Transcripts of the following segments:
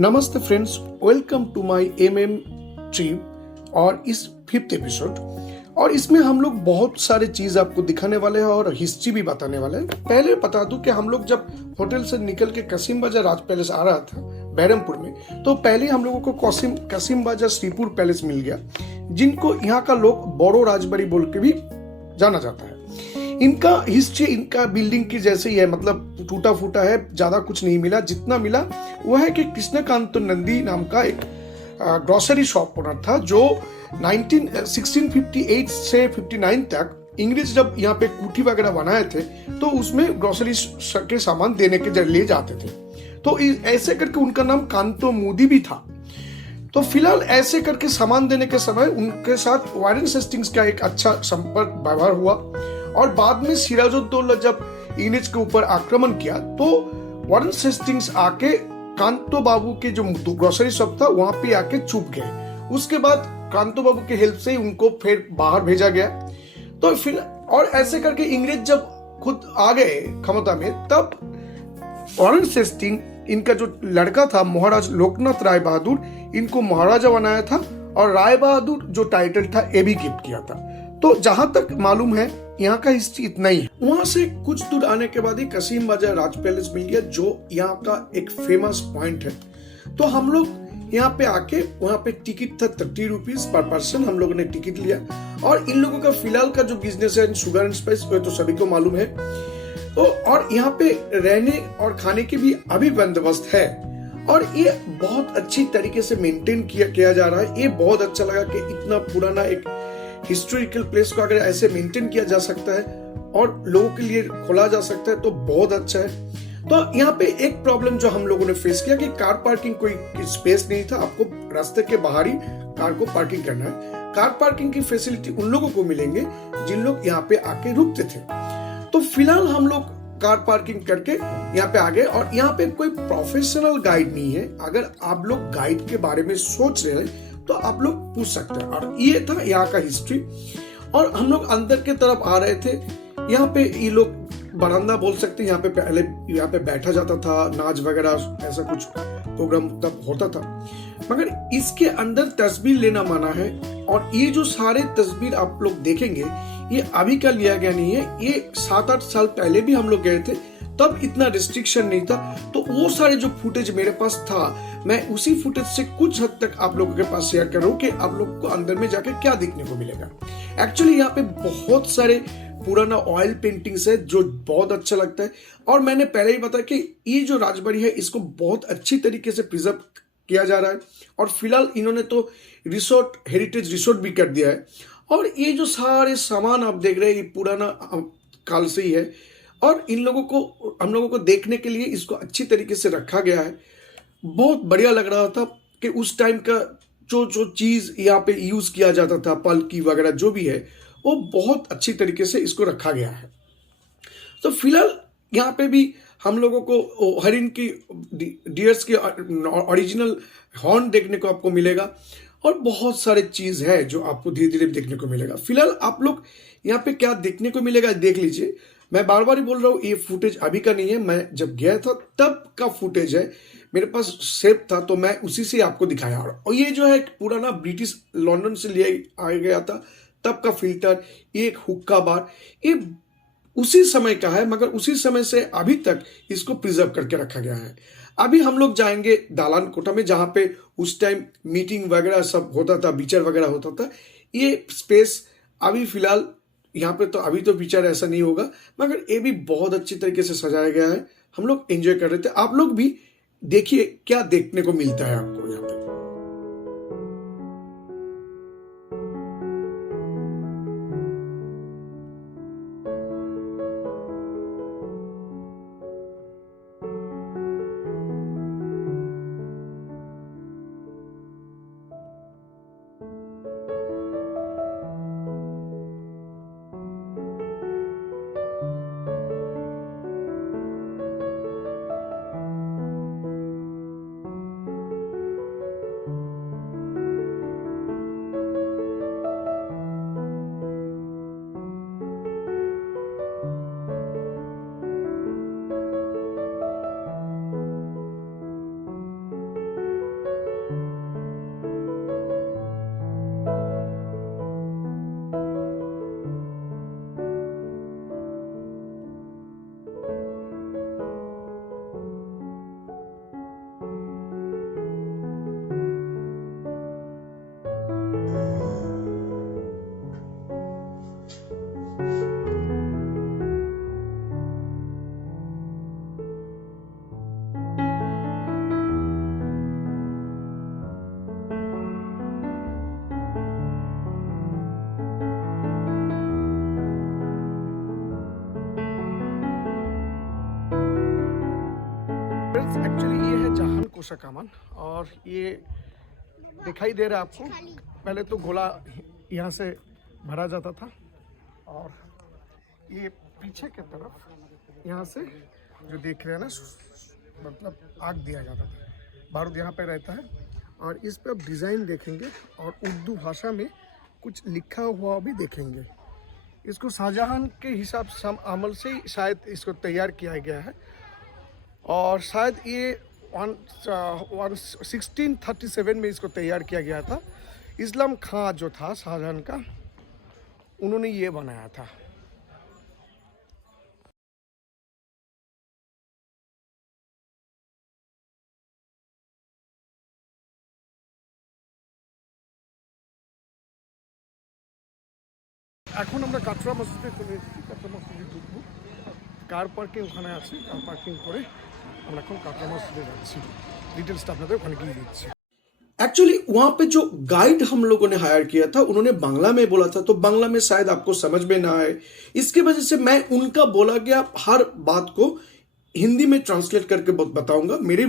नमस्ते friends, welcome to my MM trip और इस 5th एपिसोड। और इसमें हम लोग बहुत सारे चीज आपको दिखाने वाले हैं और हिस्ट्री भी बताने वाले हैं। पहले बता दूं कि हम लोग जब होटल से निकल के कसीम बाजार राज पैलेस आ रहा था बहरमपुर में, तो पहले हम लोगों को कसीम बाजार श्रीपुर पैलेस मिल गया, जिनको यहाँ का लोग बोरो राजबाड़ी बोल के भी जाना जाता है। इनका हिस्ट्री इनका बिल्डिंग की जैसे ही है, मतलब टूटा फूटा है, ज्यादा कुछ नहीं मिला। जितना मिला वो है कि कृष्णकांत नंदी नाम का एक ग्रोसरी शॉप ओनर था, जो 1658 से 59 तक इंग्लिश जब यहाँ पे कुटी वगैरह बनाए थे तो उसमें ग्रोसरी के सामान देने के लिए जाते थे। तो ऐसे करके उनका नाम कांतो मोदी भी था। तो फिलहाल ऐसे करके सामान देने के समय उनके साथ वारेन हेस्टिंग्स का एक अच्छा संपर्क व्यवहार हुआ। और बाद में सिराजुद्दौला जब इंग्लिश के ऊपर आक्रमण किया तो वारेन हेस्टिंग्स आके कांतो बाबू के जो ग्रोसरी शॉप था वहां पे आके छुप गए। उसके बाद कांतो बाबू की हेल्प से उनको फिर बाहर भेजा गया। तो फिर और ऐसे करके इंग्लिश जब खुद आ गए क्षमता में, तब वारेन हेस्टिंग इनका जो लड़का था महाराज लोकनाथ राय बहादुर, इनको महाराजा बनाया था और राय बहादुर जो टाइटल था ये भी गिफ्ट किया था। तो जहां तक मालूम है यहाँ का हिस्ट्री इतना ही है। वहां से कुछ दूर आने के बाद ही कसीम बाजार राज पैलेस मिल गया, जो यहाँ का एक फेमस पॉइंट है। तो हम लोग यहाँ पे आके वहां पे टिकट था 30 रुपीज पर पर्सन, हम लोगों ने टिकट लिया। और इन लोगों का फिलहाल का जो बिजनेस है शुगर एंड स्पाइस, वो तो सभी को मालूम है। तो और यहाँ पे रहने और खाने की भी अभी बंदोबस्त है और ये बहुत अच्छी तरीके से मेंटेन किया जा रहा है। ये बहुत अच्छा लगा कि इतना पुराना एक हिस्टोरिकल प्लेस को अगर ऐसे मेंटेन किया जा सकता है और लोगों के लिए खोला जा सकता है तो बहुत अच्छा है। तो यहाँ पे एक प्रॉब्लम जो हम लोगों ने फेस किया कि कार पार्किंग कोई स्पेस नहीं था। आपको रास्ते के बाहर ही कार को पार्किंग करना है। कार पार्किंग की फैसिलिटी उन लोगों को मिलेंगे जिन लोग यहाँ पे आके रुकते थे। तो फिलहाल हम लोग कार पार्किंग करके यहाँ पे आ गए। और यहाँ पे कोई प्रोफेशनल गाइड नहीं है। अगर आप लोग गाइड के बारे में सोच रहे हैं तो आप लोग पूछ सकते हैं। और ये था यहाँ का हिस्ट्री। और हम लोग अंदर के तरफ आ रहे थे। यहाँ पे ये लोग बरामदा बोल सकते हैं, यहाँ पे पहले यहाँ पे बैठा जाता था, नाच वगैरह ऐसा कुछ प्रोग्राम तब होता था। मगर इसके अंदर तस्वीर लेना मना है। और ये जो सारे तस्वीर आप लोग देखेंगे ये अभी का लिया गया नहीं है। ये 7-8 साल पहले भी हम लोग गए थे, तब इतना रिस्ट्रिक्शन नहीं था। तो वो सारे जो फुटेज मेरे पास था, मैं उसी फुटेज से कुछ हद तक आप लोगों के पास शेयर कर रहा हूँ कि आप लोगों को अंदर में जाके क्या देखने को मिलेगा। एक्चुअली यहाँ पे बहुत सारे पुराना ऑयल पेंटिंग्स है जो बहुत अच्छा लगता है। और मैंने पहले ही बताया कि ये जो राजबाड़ी है इसको बहुत अच्छी तरीके से प्रिजर्व किया जा रहा है। और फिलहाल इन्होंने तो रिसोर्ट, हेरिटेज रिसोर्ट भी कर दिया है। और ये जो सारे सामान आप देख रहे हैं ये पुराना काल से ही है। और इन लोगों को, हम लोगों को देखने के लिए इसको अच्छी तरीके से रखा गया है। बहुत बढ़िया लग रहा था कि उस टाइम का जो चीज यहाँ पे यूज किया जाता था, पल्की वगैरह जो भी है, वो बहुत अच्छी तरीके से इसको रखा गया है। तो फिलहाल यहाँ पे भी हम लोगों को हरिन की, डियर्स की ओरिजिनल हॉर्न देखने को आपको मिलेगा। और बहुत सारे चीज है जो आपको धीरे धीरे देखने को मिलेगा। फिलहाल आप लोग यहाँ पे क्या देखने को मिलेगा देख लीजिए। मैं बार बार ही बोल रहा हूँ ये फुटेज अभी का नहीं है, मैं जब गया था तब का फुटेज है। मेरे पास सेव था तो मैं उसी से आपको दिखाया। और ये जो है पुराना ब्रिटिश लंदन से लिया आ गया था तब का फिल्टर, ये एक हुक्का बार, ये उसी समय का है। मगर उसी समय से अभी तक इसको प्रिजर्व करके रखा गया है। अभी हम लोग जाएंगे दालान कोठा में, जहां पे उस टाइम मीटिंग वगैरह सब होता था, विचार वगैरह होता था। ये स्पेस अभी फिलहाल यहाँ पे तो अभी तो विचार ऐसा नहीं होगा, मगर ये भी बहुत अच्छी तरीके से सजाया गया है। हम लोग एंजॉय कर रहे थे। आप लोग भी देखिए क्या देखने को मिलता है आपको यहाँ पे। पोशाक सामान। और ये दिखाई दे रहा है आपको, पहले तो गोला यहाँ से भरा जाता था और ये पीछे की तरफ यहाँ से जो देख रहे हैं ना, मतलब आग दिया जाता था, बारूद यहाँ पे रहता है। और इस पे आप डिज़ाइन देखेंगे और उर्दू भाषा में कुछ लिखा हुआ भी देखेंगे। इसको शाहजहां के हिसाब से अमल से शायद इसको तैयार किया गया है और शायद ये 1637 में इसको तैयार किया गया था। इस्लाम खां जो था शाहजहां का, उन्होंने ये बनाया था। এখন আমরা কাটরা মসজিদে চলে এসেছি। কাটরা মসজিদে ঢুকবো, কার পার্কিং ওখানে আছে, কার পার্কিং করে আমরা এখন কাটরা মসজিদে যাচ্ছি। ডিটেলসটা আপনাদের ওখানে গিয়ে দিচ্ছি। एक्चुअली वहां पे जो गाइड हम लोगों ने हायर किया था उन्होंने बांग्ला में बोला था, तो बांग्ला में शायद आपको समझ में ना आए, इसके वजह से मैं उनका बोला गया हर बात को हिंदी में ट्रांसलेट करके बताऊंगा मेरी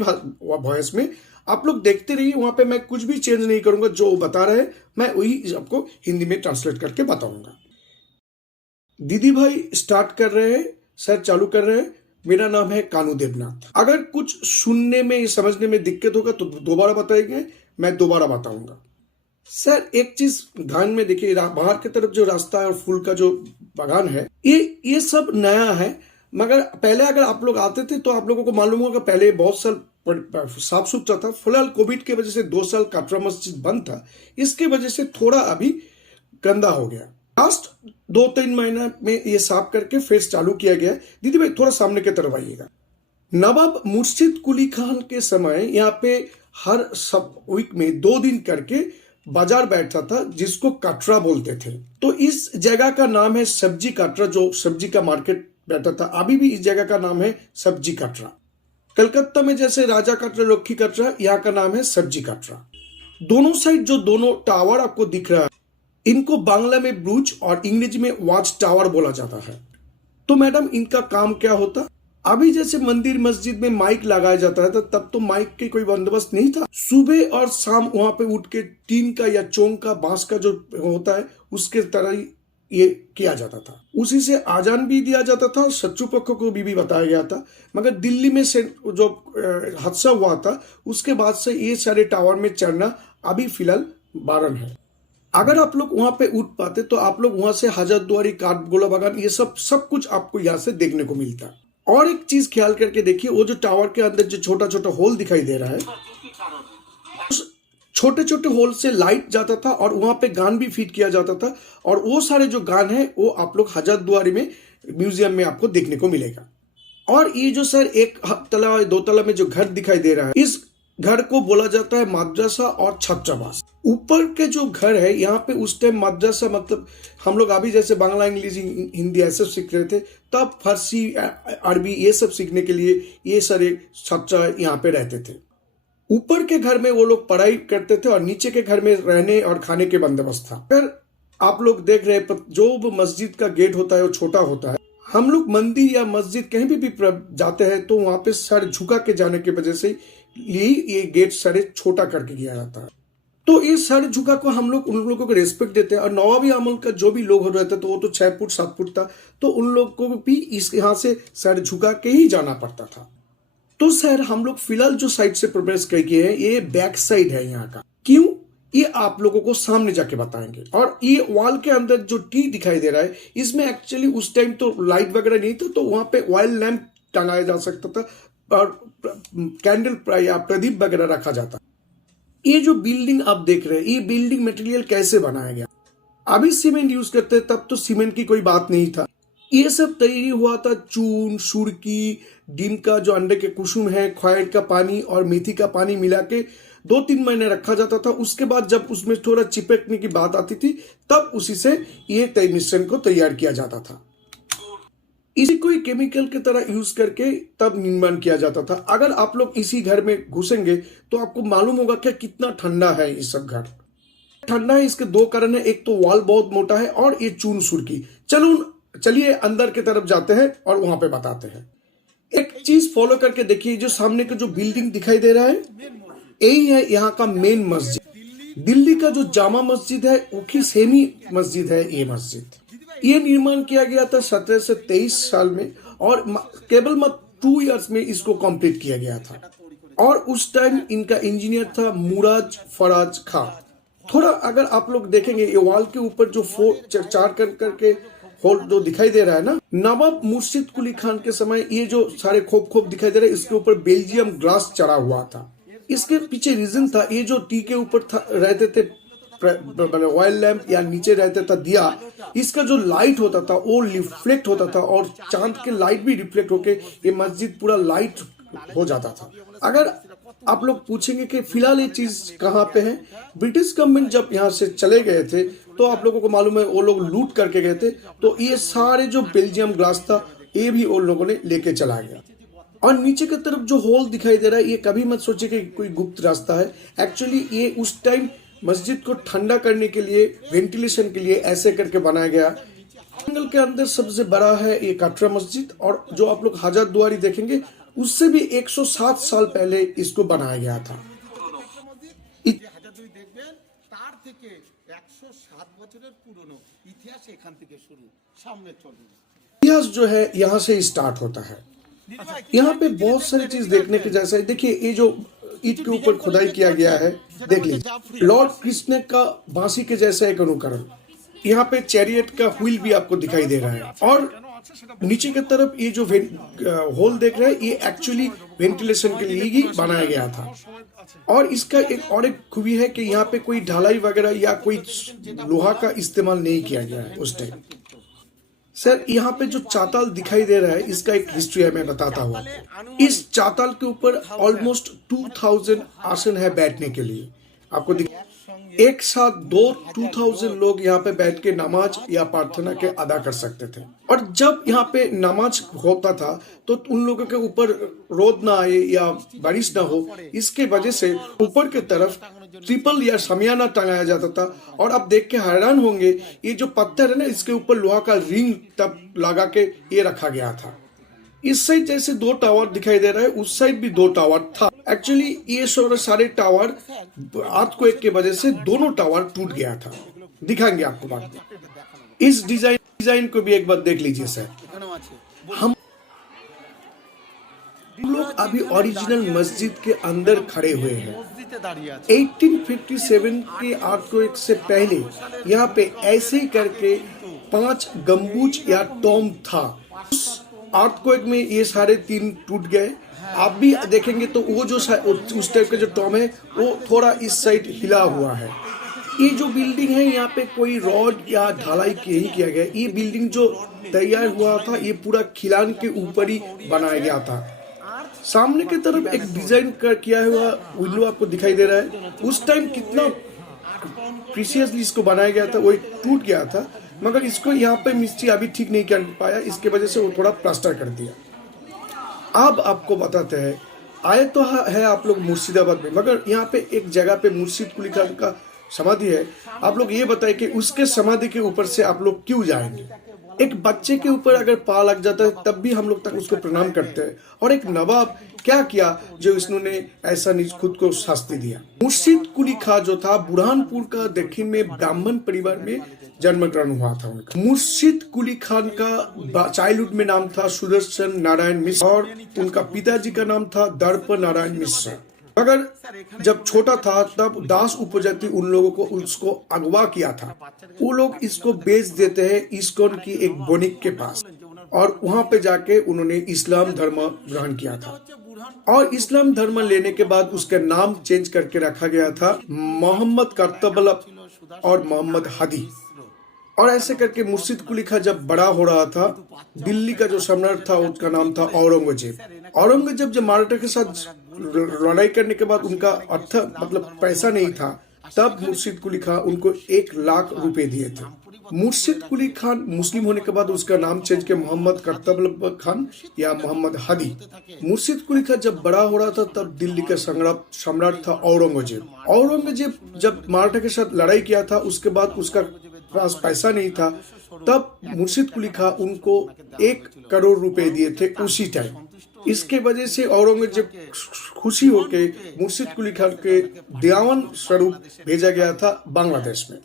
वॉइस में। आप लोग देखते रहिए, वहां पे मैं कुछ भी चेंज नहीं करूंगा, जो वो बता रहे हैं मैं वही आपको हिंदी में ट्रांसलेट करके बताऊंगा। दीदी भाई स्टार्ट कर रहे हैं, सर चालू कर रहे हैं। मेरा नाम है कानू देवनाथ। अगर कुछ सुनने में समझने में दिक्कत होगा तो दोबारा बताएंगे, मैं दोबारा बताऊंगा। सर एक चीज ध्यान में देखिए, बाहर की तरफ जो रास्ता है और फूल का जो बागान है, ये सब नया है। मगर पहले अगर आप लोग आते थे तो आप लोगों को मालूम होगा पहले बहुत साल साफ सुथरा था। फिलहाल कोविड की वजह से 2 साल काटरा मस्जिद बंद था, इसके वजह से थोड़ा अभी गंदा हो गया। लास्ट 2-3 महीना में ये साफ करके फिर चालू किया गया। दीदी भाई थोड़ा सामने की तरफ आइएगा। नवाब मुर्शिद कुली खान के समय यहाँ पे हर सब वीक में 2 दिन करके बाजार बैठता था, जिसको काटरा बोलते थे। तो इस जगह का नाम है सब्जी काटरा, जो सब्जी का मार्केट बैठा था। अभी भी इस जगह का नाम है सब्जी काटरा। कलकत्ता में जैसे राजा काटरा, लक्ष्मी काटरा, यहाँ का नाम है सब्जी काटरा। दोनों साइड जो दोनों टावर आपको दिख रहा है, इनको बांग्ला में ब्रूज और अंग्रेजी में वॉच टावर बोला जाता है। तो मैडम इनका काम क्या होता? अभी जैसे मंदिर मस्जिद में माइक लगाया जाता है, तब तो माइक के कोई बंदोबस्त नहीं था। सुबह और शाम वहां पे उठ के टीन का या चोंग का, बांस का जो होता है, उसके तरह ही ये किया जाता था। उसी से आजान भी दिया जाता था, शत्रु पक्ष को भी बताया गया था। मगर दिल्ली में से जो हादसा हुआ था, उसके बाद से ये सारे टावर में चढ़ना अभी फिलहाल बारन है। अगर आप लोग वहां पे उठ पाते तो आप लोग वहां से हजरतद्वारी, काठगोला बागान, ये सब कुछ आपको यहाँ से देखने को मिलता। और एक चीज ख्याल करके देखिए, वो जो टावर के अंदर जो छोटा छोटा होल दिखाई दे रहा है, उस छोटे छोटे होल से लाइट जाता था और वहां पे गान भी फिट किया जाता था। और वो सारे जो गान है वो आप लोग हजरतद्वारी में म्यूजियम में आपको देखने को मिलेगा। और ये जो सर 1 तला 2 तला में जो घर दिखाई दे रहा है, इस घर को बोला जाता है मदरसा और छात्रावास। ऊपर के जो घर है, यहाँ पे उस टाइम मदरसा मतलब हम लोग अभी जैसे बांग्ला, इंग्लिश, हिंदी ऐसे सीख रहे थे, तब फारसी, अरबी ये सब सीखने के लिए ये सारे छात्र यहाँ पे रहते थे। ऊपर के घर में वो लोग पढ़ाई करते थे और नीचे के घर में रहने और खाने के बंदोबस्त था। फिर आप लोग देख रहे हैं, जो मस्जिद का गेट होता है वो छोटा होता है। हम लोग मंदिर या मस्जिद कहीं भी जाते हैं तो वहां पे सर झुका के जाने की वजह से ये गेट सारे छोटा करके किया जाता है। तो ये सर झुका को हम लोग उन लोगों को रेस्पेक्ट देते हैं। और नवाबी अमल का जो भी लोग रहते तो वो तो 6 फुट 7 फुट था, तो उन लोग को भी इस यहाँ से सर झुका के ही जाना पड़ता था। तो सर हम लोग फिलहाल जो साइड से प्रवेश किए हैं, ये बैक साइड है यहाँ का। क्यों, ये आप लोगों को सामने जाके बताएंगे। और ये वॉल के अंदर जो टी दिखाई दे रहा है, इसमें एक्चुअली उस टाइम तो लाइट वगैरह नहीं था, तो वहां पे ऑयल लैंप टंगाया जा सकता था और कैंडल या प्रदीप वगैरह रखा जाता। ये जो बिल्डिंग आप देख रहे हैं, ये बिल्डिंग मटेरियल कैसे बनाया गया? अभी सीमेंट यूज करते हैं, तब तो सीमेंट की कोई बात नहीं था। ये सब तैयारी हुआ था चून, सुरकी, डिम का जो अंडे के कुसुम है, ख्वाइर का पानी और मेथी का पानी मिला के 2-3 महीने रखा जाता था। उसके बाद जब उसमें थोड़ा चिपकने की बात आती थी, तब उसी से ये मिश्रण को तैयार किया जाता था। इसी को केमिकल की तरह यूज करके तब निर्माण किया जाता था। अगर आप लोग इसी घर में घुसेंगे तो आपको मालूम होगा कि कितना ठंडा है ये सब घर। ठंडा है, इसके 2 कारण है। एक तो वॉल बहुत मोटा है और ये चून सुरकी। चलिए अंदर की तरफ जाते हैं और वहां पे बताते हैं। एक चीज फॉलो करके देखिए, जो सामने का जो बिल्डिंग दिखाई दे रहा है, यही है यहाँ का मेन मस्जिद। दिल्ली का जो जामा मस्जिद है वो की सेम ही मस्जिद है ये मस्जिद। ये निर्माण किया गया था 17 से 23 साल में, और केवल 2 इयर्स में इसको कंप्लीट किया गया था। और उस टाइम इनका इंजीनियर था मुराद फराज खां। थोड़ा अगर आप लोग देखेंगे, ये वॉल के ऊपर जो 4 करके होल जो दिखाई दे रहा है ना, नवाब मुर्शिद कुली खान के समय ये जो सारे खोप दिखाई दे रहे हैं, इसके ऊपर बेल्जियम ग्लास चढ़ा हुआ था। इसके पीछे रीजन था, ये जो टी के ऊपर रहते थे ऑयल लैंप या नीचे रहता था दिया, इसका जो लाइट होता था वो रिफ्लेक्ट होता था, और चांद के लाइट भी रिफ्लेक्ट होके ये मस्जिद पूरा लाइट हो जाता था। अगर आप लोग पूछेंगे कि फिलहाल ये चीज कहाँ पे है, ब्रिटिश गवर्नमेंट जब यहाँ से चले गए थे तो आप लोगों को मालूम है वो लोग लूट करके गए थे, तो ये सारे जो बेल्जियम ग्लास था ये भी उन लोगों ने लेके चला गया। और नीचे की तरफ जो होल दिखाई दे रहा है, ये कभी मत सोचिए कि कोई गुप्त रास्ता है। एक्चुअली ये उस टाइम मस्जिद को ठंडा करने के लिए, वेंटिलेशन के लिए ऐसे करके बनाया गया। जंगल के अंदर सबसे बड़ा है ये कटरा मस्जिद, और जो आप लोग हाजत दुआरी देखेंगे उससे भी 107 साल पहले इसको बनाया गया था। इतिहास जो है यहाँ से स्टार्ट होता है। यहाँ पे बहुत सारी चीज देखने के जैसा है। देखिए, ये जो ईंट के ऊपर खुदाई किया गया है, देख लीजिए, लॉर्ड कृष्ण का बांसी के जैसा एक अनुकरण। यहाँ पे चैरियट का व्हील भी आपको दिखाई दे रहा है, और नीचे की तरफ ये जो होल देख रहे हैं, ये एक्चुअली वेंटिलेशन के लिए ही बनाया गया था। और इसका एक खूबी है कि यहाँ पे कोई ढलाई वगैरह या कोई लोहा का इस्तेमाल नहीं किया गया है उस टाइम। सर, यहाँ पे जो चाताल दिखाई दे रहा है, इसका एक हिस्ट्री है, मैं बताता हूँ। इस चाताल के ऊपर ऑलमोस्ट 2000 आसन है बैठने के लिए। आपको एक साथ 2000 लोग यहाँ पे बैठ के नमाज या प्रार्थना के अदा कर सकते थे। और जब यहाँ पे नमाज होता था तो उन लोगों के ऊपर रोद ना आए या बारिश ना हो, इसके वजह से ऊपर के तरफ ट्रिपल या शमियाना टंगाया जाता था। और आप देख के हैरान होंगे, ये जो पत्थर है ना, इसके ऊपर लोहा का रिंग तब लगा के ये रखा गया था। इस साइड जैसे 2 टावर दिखाई दे रहा है, उस साइड भी 2 टावर था। एक्चुअली ये सारे टावर अर्थक्वेक के वजह से दोनों टावर टूट गया था। दिखाएंगे आपको बाद में। इस डिजाइन को भी एक बार देख लीजिए सर। हम लोग अभी ओरिजिनल मस्जिद के अंदर खड़े हुए हैं। 1857 के अर्थक्वेक से पहले यहाँ पे ऐसे ही करके 5 गम्बुज या टॉम था। अर्थक्वेक में ये सारे 3 टूट गए। आप भी देखेंगे तो वो जो उस टाइप का जो टॉम है वो थोड़ा इस साइड हिला हुआ है। ये जो बिल्डिंग है, यहाँ पे कोई रॉड या ढलाई नहीं किया गया। ये बिल्डिंग जो तैयार हुआ था, ये पूरा खिलान के ऊपर ही बनाया गया था। सामने की तरफ एक डिजाइन किया हुआ विंडो आपको दिखाई दे रहा है। उस टाइम कितना प्रीशियसली इसको बनाया गया था, वो टूट गया था, मगर इसको यहाँ पे मिस्त्री अभी ठीक नहीं कर पाया, इसके वजह से वो थोड़ा प्लास्टर कर दिया। अब आपको बताते हैं, आए तो है आप लोग मुर्शिदाबाद में, मगर यहाँ पे एक जगह पे मुर्शिद कुली खान का समाधि है। आप लोग ये बताएं कि उसके समाधि के ऊपर से आप लोग क्यों जाएंगे? एक बच्चे के ऊपर अगर पा लग जाता है तब भी हम लोग तक उसको प्रणाम करते हैं। और एक नवाब क्या किया जो इसने ऐसा खुद को शास्ति दिया। मुर्शिद कुली खान जो था, बुरहानपुर का दक्षिण में ब्राह्मण परिवार में जन्म ग्रहण हुआ था उनका। मुर्शिद कुली खान का चाइल्डहुड में नाम था सुदर्शन नारायण मिश्र, और उनका पिताजी का नाम था दर्प नारायण मिश्र। मगर जब छोटा था तब दास उपजाति उन लोगों को उसको अगवा किया था। वो लोग इसको बेच देते हैं इस्कॉन की एक बोनिक के पास, और वहां पे जाके उन्होंने इस्लाम धर्म ग्रहण किया था। और इस्लाम धर्म लेने के बाद उसका नाम चेंज करके रखा गया था मोहम्मद करतबल और मोहम्मद हदी। और ऐसे करके मुर्शिद कुली खान जब बड़ा हो रहा था, दिल्ली का जो सम्राट था उसका नाम था औरंगजेब। औरंगजेब जब मराठा के साथ लड़ाई करने के बाद उनका मतलब पैसा नहीं था, तब मुर्शिद कुली खान उनको 1 लाख रुपए दिए थे। मुर्शिद कुली खान मुस्लिम होने के बाद उसका नाम चेंज किया मोहम्मद करतबल खान या मोहम्मद हदी। मुर्शिद कुली खान जब बड़ा हो रहा था तब दिल्ली का सम्राट था औरंगजेब। औरंगजेब जब मराठा के साथ लड़ाई किया था, उसके बाद उसका पास पैसा नहीं था, तब मुर्शिद कुली खान उनको 1 करोड़ रुपए दिए थे उसी टाइम। इसके वजह से औरंगजेब खुशी होके मुर्शिद कुली खान के दीवान स्वरूप भेजा गया था बांग्लादेश में।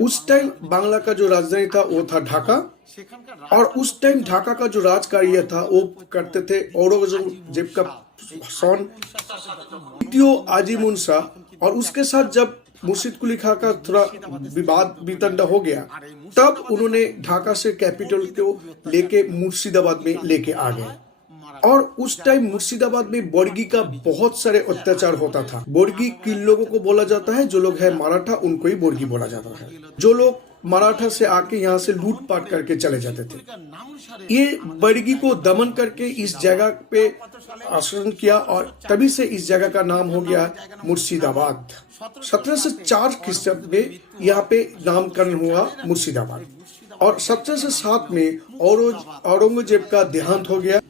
उस टाइम बांग्ला का जो राजधानी था वो था ढाका, और उस टाइम ढाका का जो राजकार्य था वो करते थे औरंगजेब का सन द्वितीय आजीमुन शाह। और उसके साथ जब मुर्शिद कुली खान का थोड़ा विवाद वितंडा हो गया, तब उन्होंने ढाका से कैपिटल को लेके मुर्शिदाबाद में लेके आ गए। और उस टाइम मुर्शिदाबाद में बर्गी का बहुत सारे अत्याचार होता था। बर्गी किन लोगों को बोला जाता है? जो लोग है मराठा, उनको ही बर्गी बोला जाता है। जो लोग मराठा से आके यहाँ से लूटपाट करके चले जाते थे, ये बर्गी को दमन करके इस जगह पे आश्रम किया, और तभी से इस जगह का नाम हो गया मुर्शिदाबाद। 1704 ख्रीष्टाब्द में यहाँ पे नामकरण हुआ मुर्शिदाबाद, और 1707 में औरंगजेब का देहांत हो गया।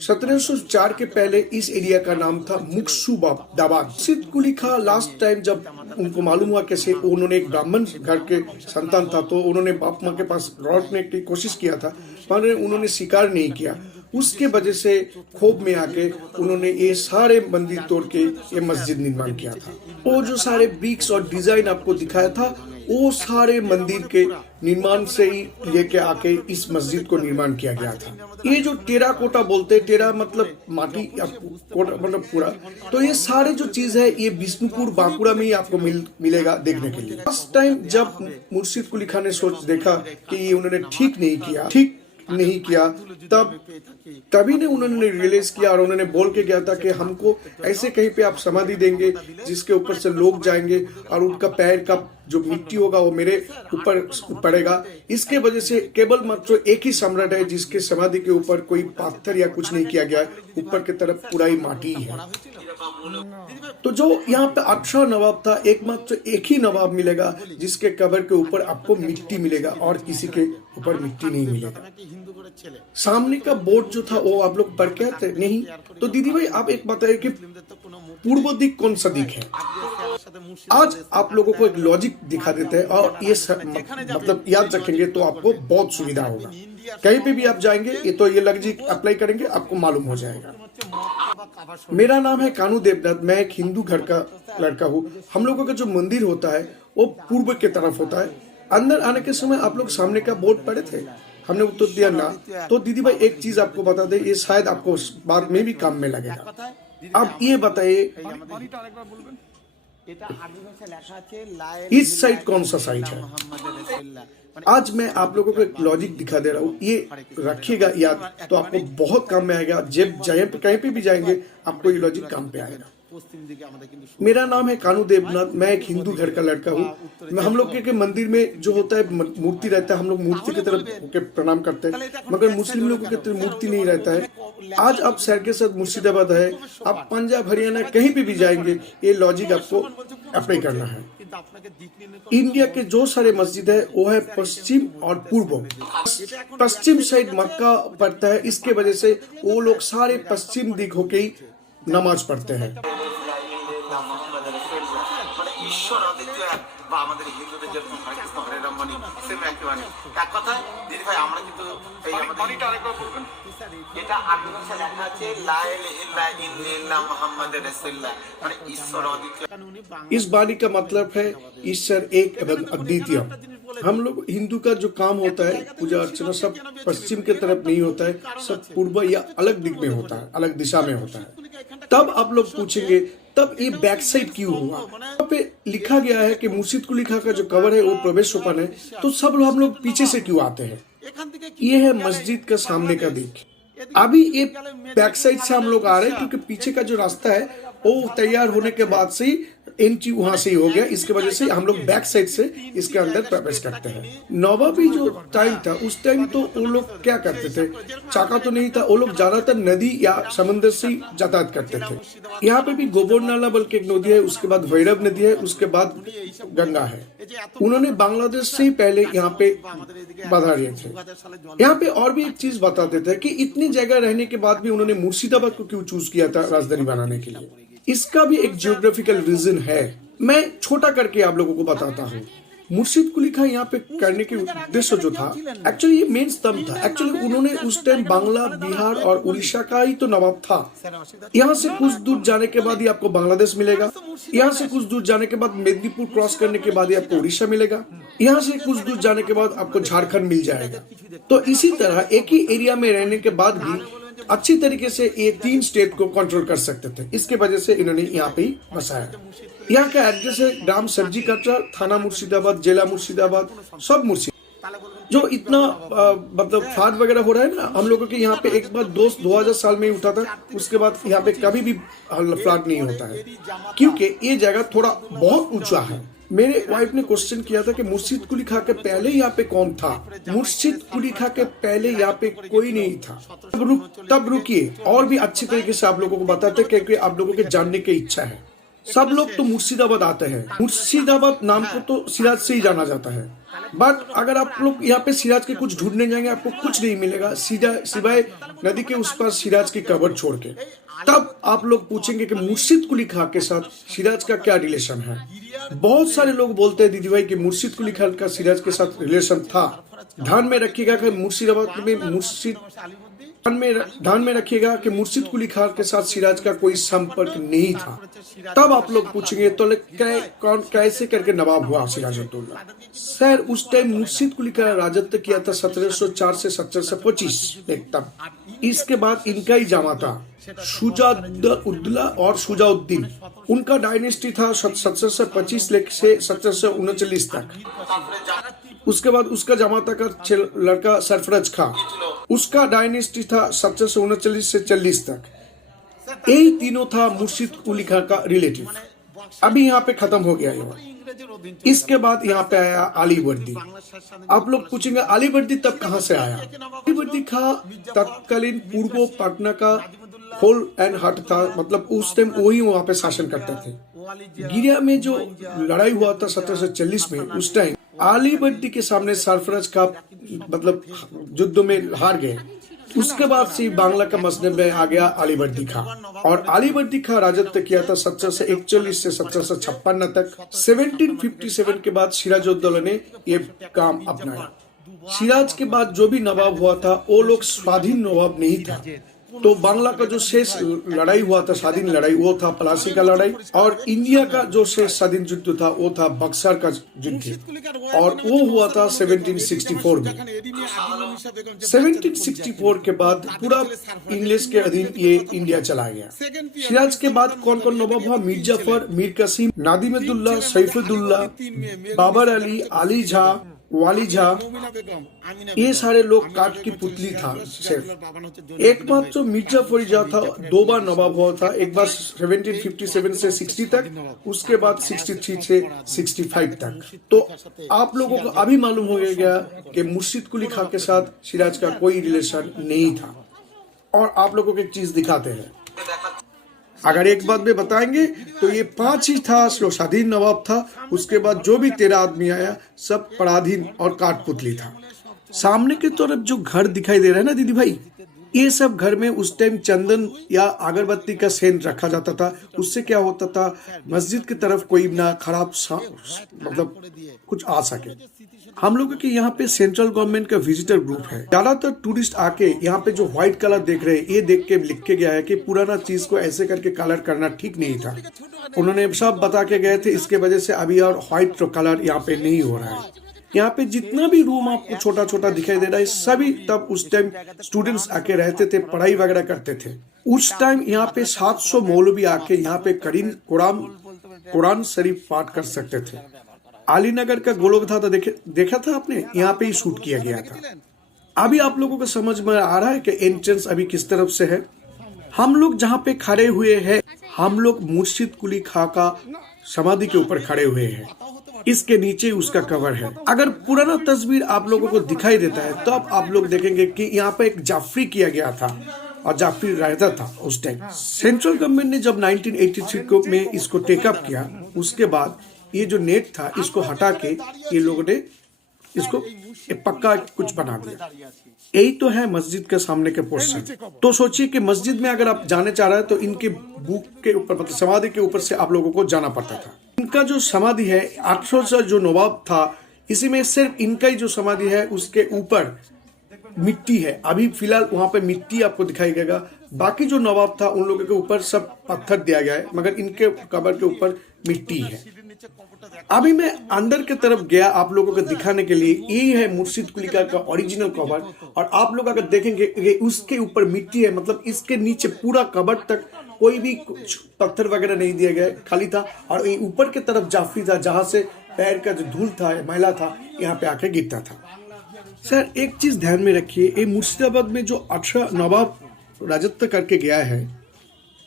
1704 के पहले इस एरिया का नाम था मुर्शिदाबाद। मुर्शिद कुली खान लास्ट टाइम जब उनको मालूम हुआ कैसे, उन्होंने एक ब्राह्मण घर के संतान था, तो उन्होंने बाप माँ के पास लौटने की कोशिश किया था, पर उन्होंने स्वीकार नहीं किया। उसके वजह से क्षोभ में आके उन्होंने ये सारे मंदिर तोड़ के ये मस्जिद निर्माण किया था। वो जो सारे ब्रिक्स और डिजाइन आपको दिखाया था, वो सारे मंदिर के निर्माण से ही लेके आके इस मस्जिद को निर्माण किया गया था। ये जो टेरा कोटा बोलते हैं, टेरा मतलब माटी, कोटा मतलब पूरा, तो ये सारे जो चीज है ये विष्णुपुर बांकुड़ा में ही आपको मिलेगा देखने के लिए। फर्स्ट टाइम जब मुर्शिद कुली खान ने सोच देखा कि ये उन्होंने ठीक नहीं किया, तभी ने उन्होंने रियलाइज किया, और उन्होंने बोल के गया था कि हमको ऐसे कहीं पे आप समाधि देंगे जिसके ऊपर से लोग जाएंगे और उनका पैर का जो मिट्टी होगा वो मेरे ऊपर पड़ेगा। इसके वजह से केवल मात्र एक ही सम्राट है जिसके समाधि के ऊपर कोई पत्थर या कुछ नहीं किया गया है, ऊपर की तरफ पूरा ही माटी है। तो जो यहाँ पे 18 नवाब था, एकमात्र एक ही नवाब मिलेगा जिसके कबर के ऊपर आपको मिट्टी मिलेगा, और किसी के ऊपर मिट्टी नहीं मिलेगा। सामने का बोर्ड जो था वो आप लोग पढ़ के आते नहीं? तो दीदी भाई आप एक बताइए कि पूर्व दिक कौन सा दिक है? आज आप लोगों को एक लॉजिक दिखा देते हैं, और ये मतलब याद रखेंगे तो आपको बहुत सुविधा होगा। कहीं पे भी आप जाएंगे ये तो ये लॉजिक अप्लाई करेंगे, आपको मालूम हो जाएगा। मेरा नाम है कानू देवनाथ, मैं एक हिंदू घर का लड़का हूँ। हम लोगों का जो मंदिर होता है वो पूर्व की तरफ होता है। अंदर आने के समय आप लोग सामने का बोर्ड पढ़े थे? हमने उत्तर दिया ना। तो दीदी भाई एक चीज आपको बता दे, ये शायद आपको बाद में भी काम में लगेगा। अब ये बताइए इस साइड कौन सा साइड है? आज मैं आप लोगों को एक लॉजिक दिखा दे रहा हूँ, ये रखिएगा याद, तो आपको बहुत काम में आएगा। जब कहीं पे भी जाएंगे आपको ये लॉजिक काम पे आएगा। मेरा नाम है कानू देवनाथ, मैं एक हिंदू घर का लड़का हूँ। मैं हम लोग के मंदिर में जो होता है मूर्ति रहता है, हम लोग मूर्ति की तरफ होकर प्रणाम करते हैं, मगर मुस्लिम लोगों की तरफ मूर्ति नहीं रहता है। आज आप सर के साथ मुर्शिदाबाद है, आप पंजाब हरियाणा कहीं पे भी जाएंगे, ये लॉजिक आपको अप्लाई करना है। इंडिया के जो सारे मस्जिद है वो है पश्चिम और पूर्व। पश्चिम साइड मक्का पड़ता है, इसके वजह से वो लोग सारे पश्चिम दिख होके ही नमाज पढ़ते हैं। इस बाणी का मतलब है ईश्वर एक एवं अद्वितीय। हम लोग हिंदू का जो काम होता है, पूजा अर्चना, सब पश्चिम के तरफ नहीं होता है, सब पूर्व या अलग दिख में होता है, अलग दिशा में होता है। तब आप लोग पूछेंगे तब ये बैक साइड क्यों हुआ? यहाँ पे लिखा गया है कि मुर्शिद कुली खान का जो कवर है वो प्रवेश ओपन है, तो सब हम लोग पीछे से क्यों आते हैं? ये है मस्जिद का सामने का दिख। अभी ये बैक साइड से हम लोग आ रहे हैं क्योंकि पीछे का जो रास्ता है वो तैयार होने के बाद से ही एंट्री वहां से ही हो गया, इसके वजह से हम लोग बैक साइड से इसके अंदर प्रवेश करते हैं। नवाबी जो टाइम था उस टाइम तो वो लोग क्या करते थे, चाका तो नहीं था, वो लोग ज्यादातर नदी या समंदर से ही यातायात करते थे। यहाँ पे भी गोबर नाला बल्कि एक नदी है, उसके बाद भैरव नदी है, उसके बाद गंगा है। उन्होंने बांग्लादेश से ही पहले यहाँ पे बधा रहे थे। यहाँ पे और भी एक चीज बताते थे कि इतनी जगह रहने के बाद भी उन्होंने मुर्शिदाबाद को क्यों चूज किया था राजधानी बनाने के लिए। इसका भी एक जियोग्राफिकल रीजन है, मैं छोटा करके आप लोगों को बताता हूँ। मुर्शिद कुली खां यहाँ पे करने के उद्देश्य जो था, एक्चुअली ये मेन स्तंभ था। एक्चुअली उन्होंने उस टाइम बांग्ला, बिहार और उड़ीसा का ही तो नवाब था। यहाँ से कुछ दूर जाने के बाद ही आपको बांग्लादेश मिलेगा, यहाँ से कुछ दूर जाने के बाद मेदिनीपुर क्रॉस करने के बाद ही आपको उड़ीसा मिलेगा, यहाँ से कुछ दूर जाने के बाद आपको झारखंड मिल जाएगा। तो इसी तरह एक ही एरिया में रहने के बाद भी अच्छी तरीके से ये 3 स्टेट को कंट्रोल कर सकते थे। इसके वजह से इन्होंने यहाँ पे ही बसाया। यहाँ का एड्रेस है ग्राम सब्जी कटरा, थाना मुर्शिदाबाद, जिला मुर्शिदाबाद, सब मुर्शिदाबाद। जो इतना मतलब फ्लड वगैरह हो रहा है ना, हम लोगों के यहाँ पे एक बार 2000 साल में ही उठा था, उसके बाद यहाँ पे कभी भी फ्लड नहीं होता है, क्योंकि ये जगह थोड़ा बहुत ऊंचा है। मेरे वाइफ ने क्वेश्चन किया था कि मुर्शिद कुली खां के पहले यहाँ पे कौन था। मुर्शिद कुली खां के पहले यहाँ पे कोई नहीं था। तब रुकिए, और भी अच्छी तरीके से आप लोगों को बताते, क्योंकि आप लोगों के जानने की इच्छा है। सब लोग तो मुर्शिदाबाद आते हैं, मुर्शिदाबाद नाम को तो सिराज से ही जाना जाता है, बट अगर आप लोग यहाँ पे सिराज के कुछ ढूंढने जाएंगे, आपको कुछ नहीं मिलेगा सीधा सिवाय नदी के उस पार सिराज की कबर छोड़ के। तब आप लोग पूछेंगे कि मुर्शिद कुली खां के साथ सिराज का क्या रिलेशन है। बहुत सारे लोग बोलते हैं दीदी भाई कि मुर्शिद कुली खां का सिराज के साथ रिलेशन था। ध्यान में रखिएगा कि मुर्शिदाबाद में ध्यान में रखिएगा कि मुर्शिद कुली खां के साथ सिराज का कोई संपर्क नहीं था। तब आप लोग पूछेंगे तो कौन कैसे करके नवाब हुआ सिराजुद्दौला। सर उस टाइम मुर्शिद कुली खां राजत्व किया था 1704 से 1725 तक। इसके बाद इनका ही जामा था शुजाउद्दौला और शुजाउद्दीन। उनका डायनेस्टी था 1725 से 1739 तक। उसके बाद उसका जमाता का लड़का सरफराज खां, उसका डायनेस्टी था 1739 से 40 तक। यही तीनों था मुर्शिद कुली खां का रिलेटिव। अभी यहाँ पे खत्म हो गया ये। इसके बाद यहाँ पे आया अलीवर्दी। आप लोग पूछेंगे अलीवर्दी तब कहाँ से आया। अलीवर्दी खां तत्कालीन पूर्व पटना का होल एंड हार्ट था, मतलब उस टाइम वही वहां पे शासन करते थे। गिरिया में जो लड़ाई हुआ था 1740 में, उस टाइम अलीवर्दी के सामने सरफराज खां मतलब युद्ध में हार गए। उसके बाद से बांग्ला का मसनद में आ गया अलीवर्दी खां, और अलीवर्दी खां राजत्व किया था 1741 से 1756 तक। 1757 के बाद सिराजुद्दौला ने ये काम अपनाया। सिराज के बाद जो भी नवाब हुआ था वो लोग स्वाधीन नवाब नहीं था। तो बांग्ला का जो शेष लड़ाई हुआ था, स्वाधीन लड़ाई, वो था प्लासी का लड़ाई, और इंडिया का जो शेष स्वाधीन युद्ध था वो था बक्सर का युद्ध, और वो हुआ था 1764 में। 1764 के बाद पूरा इंग्लिश के अधीन ये इंडिया चला गया। सिराज के बाद कौन कौन नवाब हुआ? मीर जाफर, मीर कासिम, नादिमुद्दौला, सैफुद्दौला, बाबर अली, अली झा, वाली झा, ये सारे लोग काट की पुतली था सिर्फ। एकमात्र जो मिर्जाफर झा था 2 बार नवाब हुआ था, एक बार 1757 से 60 तक, उसके बाद 63 से 65 तक। तो आप लोगों को अभी मालूम हो गया कि मुर्शिद कुली खां के साथ सिराज का कोई रिलेशन नहीं था। और आप लोगों को एक चीज दिखाते हैं, अगर एक बात में बताएंगे तो ये 5 ही था जो स्वाधीन नवाब था। उसके बाद जो भी 13 आदमी आया सब पराधीन और काठपुतली था। सामने की तरफ जो घर दिखाई दे रहा है ना दीदी भाई, ये सब घर में उस टाइम चंदन या अगरबत्ती का सेंट रखा जाता था। उससे क्या होता था, मस्जिद की तरफ कोई ना खराब मतलब कुछ आ सके। हम लोगों के यहाँ पे सेंट्रल गवर्नमेंट का विजिटर ग्रुप है। ज्यादातर टूरिस्ट आके यहाँ पे जो व्हाइट कलर देख रहे हैं, ये देख के लिख के गया है कि पुराना चीज को ऐसे करके कलर करना ठीक नहीं था। उन्होंने सब बता के गए थे, इसके वजह से अभी और व्हाइट कलर यहाँ पे नहीं हो रहा है। यहाँ पे जितना भी रूम आपको छोटा छोटा दिखाई दे रहा है, सभी तब उस टाइम स्टूडेंट्स आके रहते थे, पढ़ाई वगैरह करते थे। उस टाइम यहाँ पे 700 मौलवी आके यहाँ पे कुरान शरीफ पाठ कर सकते थे। अलीनगर का गोलकधा था, देखा था आपने, यहाँ पे ही शूट किया गया था। अभी आप लोगों को समझ में आ रहा है कि एंट्रेंस अभी किस तरफ से है। हम लोग जहाँ पे खड़े हुए हैं, हम लोग मुर्शिद कुली खां का समाधि के ऊपर खड़े हुए हैं। इसके नीचे उसका कवर है। अगर पुराना तस्वीर आप लोगों को दिखाई देता है तो आप लोग देखेंगे कि यहाँ पे एक जाफरी किया गया था, और जाफरी रहता था उस टाइम। सेंट्रल गवर्नमेंट ने जब 1983 में इसको टेकअप किया, उसके बाद ये जो नेट था इसको हटा के ये लोगों ने इसको पक्का कुछ बना दिया। यही तो है मस्जिद के सामने के पोर्शन। तो सोचिए कि मस्जिद में अगर आप जाने चाह रहे हैं तो इनके बुक के ऊपर, मतलब समाधि के ऊपर से आप लोगों को जाना पड़ता था। इनका जो समाधि है 800 जो नवाब था, इसी में सिर्फ इनका ही जो समाधि है उसके ऊपर मिट्टी है। अभी फिलहाल वहां पे मिट्टी आपको दिखाई देगा, बाकी जो नवाब था उन लोगों के ऊपर सब पत्थर दिया गया है, मगर इनके कबर के ऊपर मिट्टी है। अभी मैं अंदर की तरफ गया आप लोगों को दिखाने के लिए। यही है मुर्शिद कुली का ओरिजिनल कबर, और आप लोग अगर देखेंगे कि उसके ऊपर मिट्टी है, मतलब इसके नीचे पूरा कबर तक कोई भी कुछ पत्थर वगैरह नहीं दिया गया, खाली था। और ये ऊपर की तरफ जाफरी था, जहां से पैर का जो धूल था, मैला था, यहाँ पे आके गिरता था। सर एक चीज ध्यान में रखिए, ये मुर्शिदाबाद में जो 18 नवाब राजत्व करके गया है,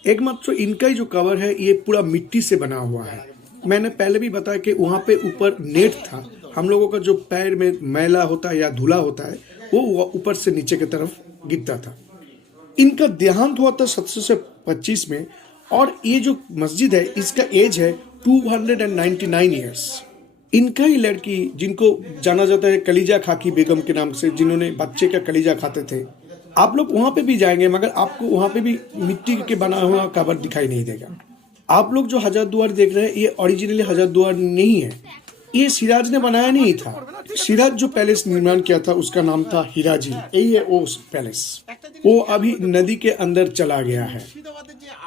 एकमात्र इनका ही जो कवर है ये पूरा मिट्टी से बना हुआ है। मैंने पहले भी बताया कि वहां पे ऊपर नेट था, हम लोगों का जो पैर में मैला होता है या धूला होता है वो ऊपर से नीचे की तरफ गिरता था। इनका देहांत हुआ था 1725 में, और ये जो मस्जिद है इसका एज है 299 ईयर्स। इनका ही लड़की जिनको जाना जाता है कलीजा खाकी बेगम के नाम से, जिन्होंने बच्चे का कलीजा खाते थे, आप लोग वहां पे भी जाएंगे मगर आपको वहां पे भी मिट्टी के बना हुआ कबर दिखाई नहीं देगा। आप लोग जो हजारदुआर देख रहे हैं ये ओरिजिनली हजारदुआर नहीं है, ये सिराज ने बनाया नहीं था। सिराज जो पैलेस निर्माण किया था उसका नाम था हिराजी, यही है वो पैलेस। वो अभी नदी के अंदर चला गया है।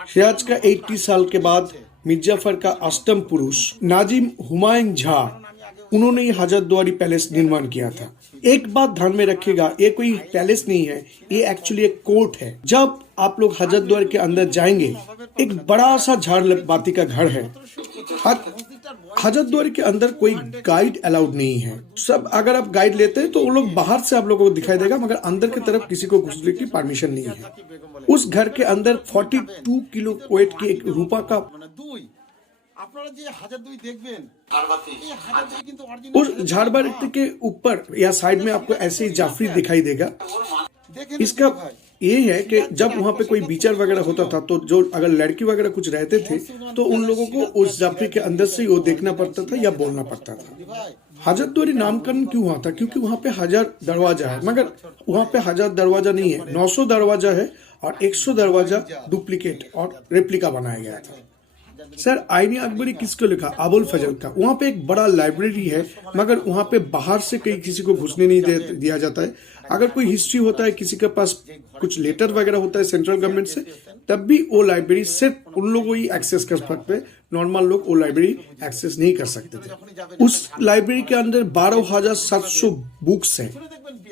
सिराज का 80 साल के बाद मिर्जाफर का अष्टम पुरुष नाजिम हुमायूं झा, उन्होंने ये हजारदुआरी पैलेस निर्माण किया था। एक बात ध्यान में रखिएगा, ये कोई पैलेस नहीं है, ये एक्चुअली एक कोर्ट है। जब आप लोग हजारदुआर के अंदर जाएंगे, एक बड़ा सा झाड़ बाती का घर है। हजारदुआर के अंदर कोई गाइड अलाउड नहीं है। सब अगर आप गाइड लेते हैं तो उन लोग बाहर से आप लोगों को दिखाई देगा, मगर अंदर की तरफ किसी को घुसने की परमिशन नहीं है। उस घर के अंदर 42 किलो वेट की एक रूपा का उस झाड़बाती के ऊपर या साइड में आपको ऐसे ही जाफरी दिखाई देगा। इसका ये है कि जब वहां पे कोई बीचर वगैरह होता था तो जो अगर लड़की वगैरह कुछ रहते थे तो उन लोगों को उस जाफरी के अंदर से वो देखना पड़ता था या बोलना पड़ता था। हजारदुआरी नामकरण क्यों हुआ था? क्योंकि वहां पे 1000 दरवाजा है, मगर वहां पे 1000 दरवाजा नहीं है, 900 दरवाजा है और 100 दरवाजा डुप्लीकेट और रेप्लिका बनाया गया था। सर आईनी अकबरी किसको लिखा? अबुल फजल का। वहाँ पे एक बड़ा लाइब्रेरी है, मगर वहाँ पे बाहर से कहीं किसी को घुसने नहीं दिया जाता है। अगर कोई हिस्ट्री होता है, किसी के पास कुछ लेटर वगैरह होता है सेंट्रल गवर्नमेंट से, तब भी वो लाइब्रेरी सिर्फ उन लोगों ही एक्सेस कर सकते हैं, नॉर्मल लोग वो लाइब्रेरी एक्सेस नहीं कर सकते थे। उस लाइब्रेरी के अंदर 12,700 बुक्स हैं।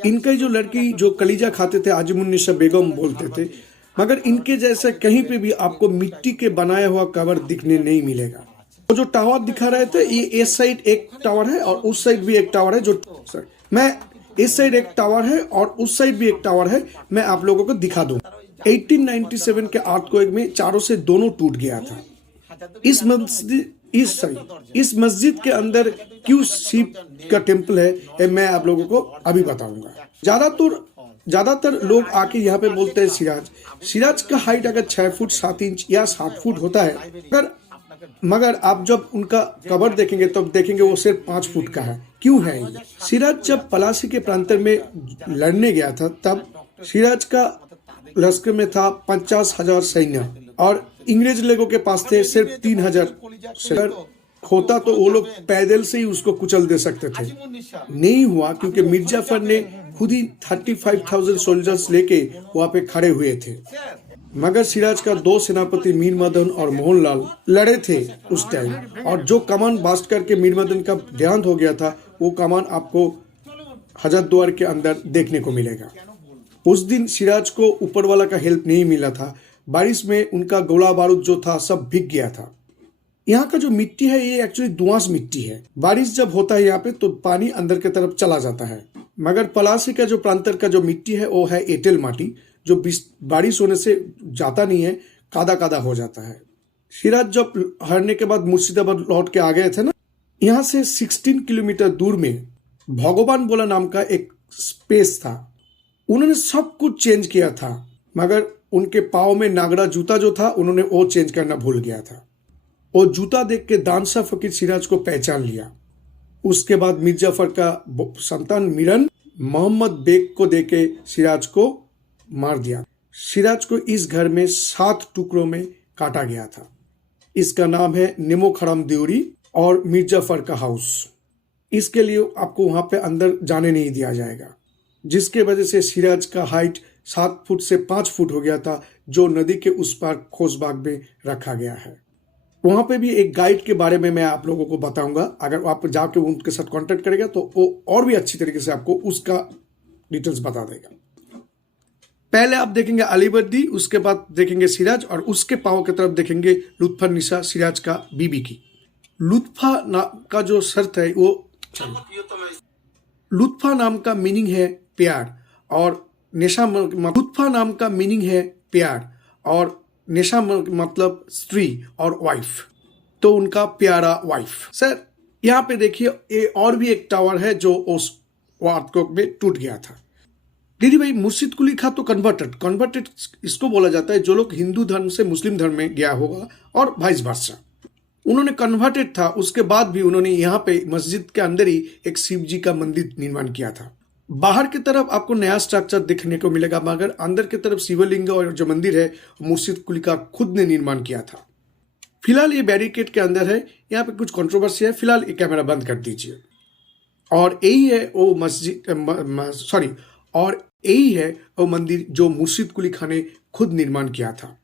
इनका जो लड़की जो कलीजा खाते थे आजिमुन्निसा बेगम बोलते थे, मगर इनके जैसे कहीं पे भी आपको मिट्टी के बनाया हुआ कवर दिखने नहीं मिलेगा। तो जो टावर दिखा रहे थे, ये इस साइड एक टावर है और उस साइड भी एक टावर है। जो सर मैं इस साइड एक टावर है और उस साइड भी एक टावर है, मैं आप लोगों को दिखा दूं। 1897 के अर्थक्वेक में चारों से दोनों टूट गया था। इस मस्जिद के अंदर क्यों शिव का टेम्पल है, मैं आप लोगों को अभी बताऊंगा। ज्यादातर लोग आके यहाँ पे बोलते हैं सिराज का हाइट अगर 6 फुट 7 इंच या 7 फुट होता है, मगर आप जब उनका कबर देखेंगे तब तो देखेंगे वो सिर्फ 5 फुट का है। क्यों है ये? सिराज जब पलासी के प्रांत में लड़ने गया था, तब सिराज का लश्कर में था 50,000 सैन्य और इंग्रेज लोगों के पास थे सिर्फ 3,000 सैन्य। होता तो वो लोग पैदल से ही उसको कुचल दे सकते थे। नहीं हुआ क्योंकि मिर्जाफर ने खुद ही 35,000 सोल्जर्स लेके वहां पे खड़े हुए थे। मगर सिराज का 2 सेनापति मीर मदन और मोहनलाल लड़े थे उस टाइम, और जो कमान बास्ट करके मीर मदन का देहांत हो गया था, वो कमान आपको हजारदुआर के अंदर देखने को मिलेगा। उस दिन सिराज को ऊपर वाला का हेल्प नहीं मिला था। बारिश में उनका गोला बारूद जो था सब भीग गया था। यहाँ का जो मिट्टी है ये एक्चुअली दुआस मिट्टी है। बारिश जब होता है यहाँ पे तो पानी अंदर की तरफ चला जाता है। मगर पलासी का जो प्रांतर का जो मिट्टी है वो है एटेल माटी, जो बारिश होने से जाता नहीं है, कादा कादा हो जाता है। सिराज जब हारने के बाद मुर्शिदाबाद लौट के आ गए थे ना, यहाँ से 16 किलोमीटर दूर में भगवान बोला नाम का एक स्पेस था। उन्होंने सब कुछ चेंज किया था, मगर उनके पाँव में नागरा जूता जो था उन्होंने वो चेंज करना भूल गया था। वो जूता देख के दानशाह फकीर सिराज को पहचान लिया। उसके बाद मिर्जाफर का संतान मिरन मोहम्मद बेग को देके सिराज को मार दिया। सिराज को इस घर में 7 टुकड़ों में काटा गया था। इसका नाम है नेमो खड़म देउरी। और मिर्जाफर का हाउस। इसके लिए आपको वहां पे अंदर जाने नहीं दिया जाएगा, जिसके वजह से सिराज का हाइट 7 फुट से 5 फुट हो गया था, जो नदी के उस पार खोजबाग में रखा गया है। वहां पे भी एक गाइड के बारे में मैं आप लोगों को बताऊंगा। अगर आप जाके उनके साथ कांटेक्ट करेगा तो वो और भी अच्छी तरीके से आपको उसका डिटेल्स बता देगा। पहले आप देखेंगे अलीवर्दी, उसके बाद देखेंगे सिराज, और उसके पाँव की तरफ देखेंगे लुत्फा निसा, सिराज का बीबी की। लुत्फा का जो शर्त है वो, लुत्फा नाम का मीनिंग है प्यार, और नेशा लुत्फा नाम का मीनिंग है प्यार, और नेशा मतलब स्त्री और वाइफ, तो उनका प्यारा वाइफ। सर यहाँ पे देखिए, ये और भी एक टावर है जो उस वारदात में टूट गया था। दीदी भाई, मुर्शिद कुली खां तो कन्वर्टेड इसको बोला जाता है जो लोग हिंदू धर्म से मुस्लिम धर्म में गया होगा और वाइस वर्सा। उन्होंने कन्वर्टेड था, उसके बाद भी उन्होंने यहाँ पे मस्जिद के अंदर ही एक शिव जी का मंदिर निर्माण किया था। बाहर की तरफ आपको नया स्ट्रक्चर देखने को मिलेगा, मगर अंदर की तरफ शिवलिंग और जो मंदिर है मुर्शिद कुली का खुद ने निर्माण किया था। फिलहाल ये बैरिकेड के अंदर है, यहाँ पे कुछ कंट्रोवर्सी है। फिलहाल ये कैमरा बंद कर दीजिए। और यही है वो मस्जिद, और यही है वो मंदिर जो मुर्शिद कुली खां ने खुद निर्माण किया था।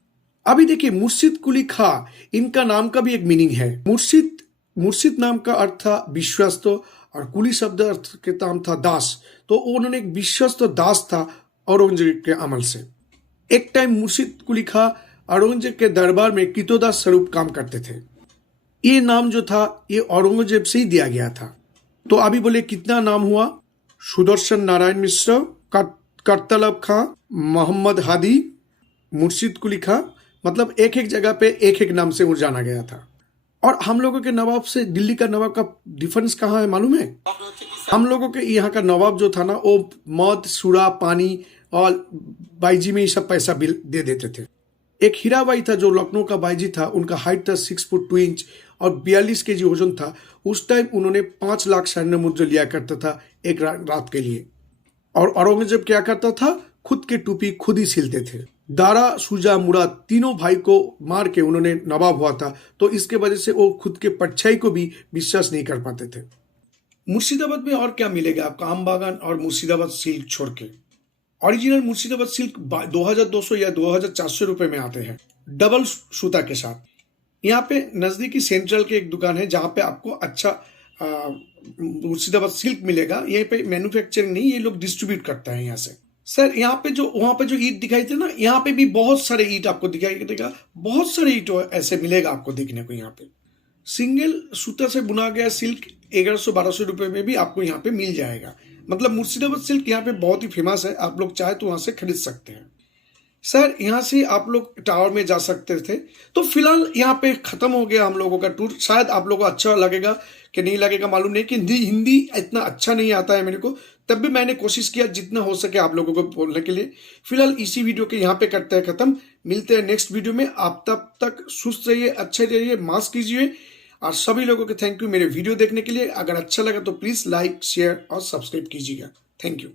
अभी देखिए, मुर्शिद कुली खां, इनका नाम का भी एक मीनिंग है। मुर्शिद नाम का अर्थ था विश्वस्त, और कुली शब्द अर्थ के नाम था दास। तो उन्होंने एक विश्वस्त दास था औरंगजेब के अमल से। एक टाइम मुर्शिद कुली खां औरंगजेब के दरबार में कृतदास स्वरूप काम करते थे। ये नाम जो था ये औरंगजेब से ही दिया गया था। तो अभी बोले कितना नाम हुआ? सुदर्शन नारायण मिश्र, करतलब खां, मोहम्मद हादी, मुर्शिद कुली खां, मतलब एक एक जगह पे एक एक नाम से वो जाना गया था। और हम लोगों के नवाब से दिल्ली का नवाब का डिफरेंस कहाँ है मालूम है? हम लोगों के यहाँ का नवाब जो था ना, वो मद, सुरा, पानी और बाईजी में ही सब पैसा बिल दे देते थे। एक हीराबाई था जो लखनऊ का बाईजी था, उनका हाइट था 6 फुट 2 इंच और 42 केजी वजन था। उस टाइम उन्होंने 5 लाख सैन्य मुद्रा लिया करता था एक रात के लिए। और औरंगजेब क्या करता था? खुद के टोपी खुद ही सिलते थे। दारा, शुजा, मुराद तीनों भाई को मार के उन्होंने नवाब हुआ था, तो इसके वजह से वो खुद के परछाई को भी विश्वास नहीं कर पाते थे। मुर्शिदाबाद में और क्या मिलेगा आपका? आम बागान और मुर्शिदाबाद सिल्क छोड़ के। ओरिजिनल मुर्शिदाबाद सिल्क 2200 या 2400 रुपए में आते हैं, डबल सूता के साथ। यहाँ पे नजदीकी सेंट्रल के एक दुकान है जहाँ पे आपको अच्छा मुर्शिदाबाद सिल्क मिलेगा। यहीं पे मैन्युफैक्चरिंग नहीं, ये लोग डिस्ट्रीब्यूट करता है यहाँ से। सर यहाँ पे जो वहां पे जो ईट दिखाई थे ना, यहाँ पे भी बहुत सारे ईट आपको दिखाई देगा। बहुत सारे ईट ऐसे मिलेगा आपको देखने को। यहाँ पे सिंगल सूता से बुना गया सिल्क 1100-1200 रुपए में भी आपको यहाँ पे मिल जाएगा। मतलब मुर्शिदाबाद सिल्क यहाँ पे बहुत ही फेमस है, आप लोग चाहे तो वहां से खरीद सकते हैं। सर यहाँ से आप लोग टावर में जा सकते थे। तो फिलहाल यहाँ पे खत्म हो गया हम लोगों का टूर। शायद आप लोगों को अच्छा लगेगा कि नहीं लगेगा मालूम नहीं, कि हिंदी इतना अच्छा नहीं आता है मेरे को, तब भी मैंने कोशिश किया जितना हो सके आप लोगों को बोलने के लिए। फिलहाल इसी वीडियो के यहाँ पे करते हैं खत्म। मिलते हैं नेक्स्ट वीडियो में। आप तब तक सुस्त रहिए, अच्छे रहिए, मास्क कीजिए। और सभी लोगों को थैंक यू मेरे वीडियो देखने के लिए। अगर अच्छा लगा तो प्लीज लाइक, शेयर और सब्सक्राइब कीजिएगा। Thank you.